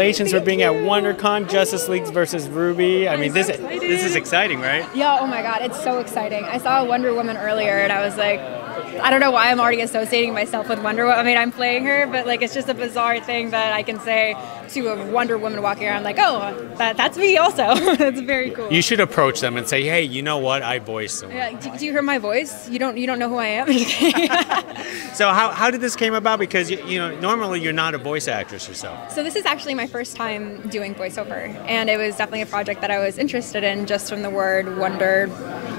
congratulations for being at WonderCon, Justice League versus RWBY. I mean, this is exciting, right? Yeah, oh my God, it's so exciting. I saw Wonder Woman earlier and I was like, I don't know why I'm already associating myself with Wonder Woman. I mean, I'm playing her, but like it's just a bizarre thing that I can say to a Wonder Woman walking around like, oh, that's me also. It's very cool. You should approach them and say, hey, you know what? I voiced someone. Yeah, do you hear my voice? You don't know who I am? So how did this came about? Because you know normally you're not a voice actress yourself. So this is actually my first time doing voiceover, and it was definitely a project that I was interested in just from the word wonder,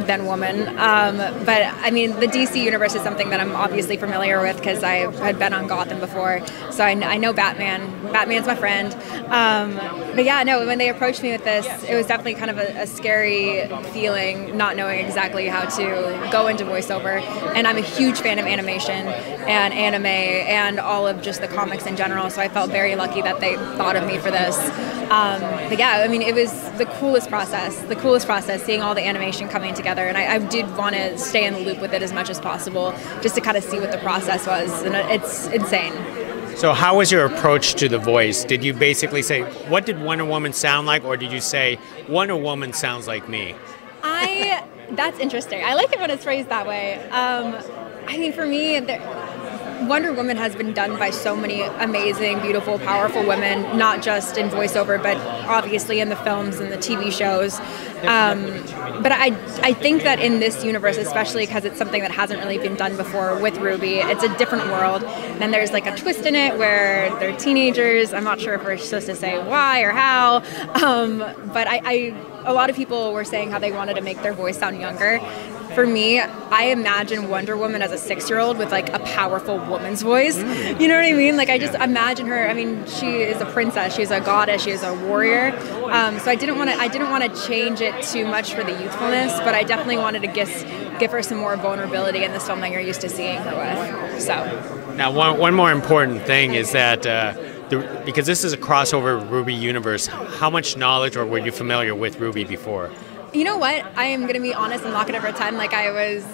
then woman. But I mean, the DC universe is something that I'm obviously familiar with because I had been on Gotham before, so I know Batman. Batman's my friend. But yeah, no, when they approached me with this, it was definitely kind of a scary feeling, not knowing exactly how to go into voiceover. And I'm a huge fan of animation and anime and all of just the comics in general, so I felt very lucky that they thought of me for this. But yeah, I mean, it was the coolest process, seeing all the animation coming together, and I did want to stay in the loop with it as much as possible, just to kind of see what the process was, and it's insane. So how was your approach to the voice? Did you basically say, what did Wonder Woman sound like, or did you say, Wonder Woman sounds like me? That's interesting. I like it when it's phrased that way. I mean, for me, Wonder Woman has been done by so many amazing, beautiful, powerful women, not just in voiceover, but obviously in the films and the TV shows. But I think that in this universe, especially because it's something that hasn't really been done before with RWBY, it's a different world. And there's like a twist in it where they're teenagers. I'm not sure if we're supposed to say why or how, but a lot of people were saying how they wanted to make their voice sound younger. For me, I imagine Wonder Woman as a 6-year-old with like a powerful woman's voice. You know what I mean? Like I just imagine her. I mean, she is a princess. She's a goddess. She is a warrior. So I didn't want to change it too much for the youthfulness, but I definitely wanted to give her some more vulnerability in this film that you're used to seeing her with. So. Now, one more important thing is that. Because this is a crossover RWBY universe, how much knowledge or were you familiar with RWBY before? You know what? I am going to be honest, I'm not going to pretend like I was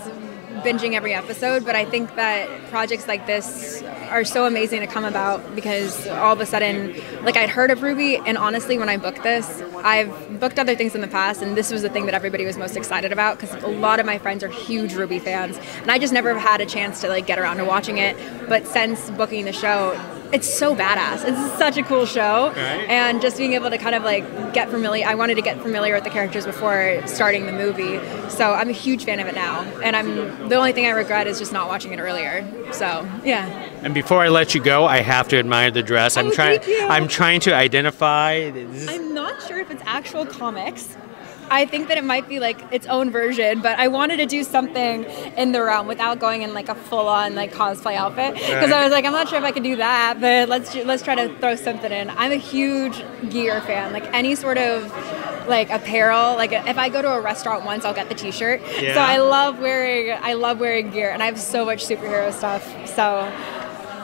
binging every episode, but I think that projects like this are so amazing to come about because all of a sudden, like I'd heard of RWBY, and honestly, when I booked this, I've booked other things in the past, and this was the thing that everybody was most excited about because a lot of my friends are huge RWBY fans, and I just never had a chance to like get around to watching it. But since booking the show, it's so badass. It's such a cool show, right? And just being able to kind of like get familiar. I wanted to get familiar with the characters before starting the movie, so I'm a huge fan of it now. And the only thing I regret is just not watching it earlier. So yeah. And before I let you go, I have to admire the dress. I'm trying to identify. I'm not sure if it's actual comics. I think that it might be like its own version, but I wanted to do something in the realm without going in like a full-on like cosplay outfit because I was like, I'm not sure if I can do that, but let's try to throw something in. I'm a huge gear fan, like any sort of like apparel. Like if I go to a restaurant once, I'll get the T-shirt. Yeah. So I love wearing gear, and I have so much superhero stuff. So.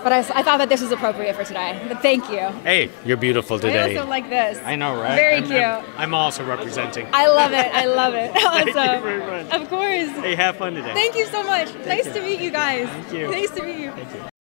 But I thought that this was appropriate for today. But thank you. Hey, you're beautiful today. I also like this. I know, right? Very cute. I'm also representing. I love it. I love it. Awesome. Thank you very much. Of course. Hey, have fun today. Thank you so much. Nice to meet you guys. Thank you. Nice to meet you. Thank you.